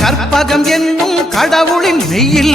கற்பகம் என்னும் கடவுளின் மெய்யில்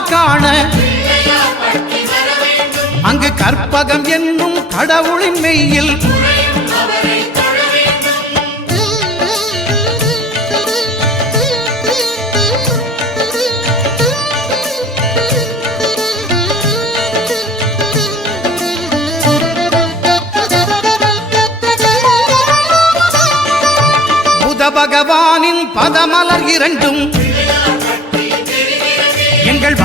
ஒன்றாய் காண. அங்கு கற்பகம் என்னும் கடவுளின் மெய்யில். புத பகவானின் பதமலர் இரண்டும்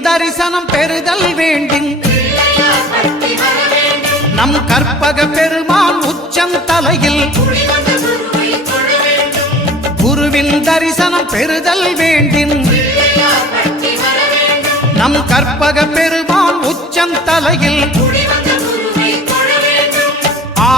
தரிசனம் பெறுதல் வேண்டின். நம் கற்பக பெருமான் உச்சம் தலையில். குருவின் தரிசனம் பெறுதல் வேண்டின். நம் கற்பக பெருமான் உச்சம் தலையில்.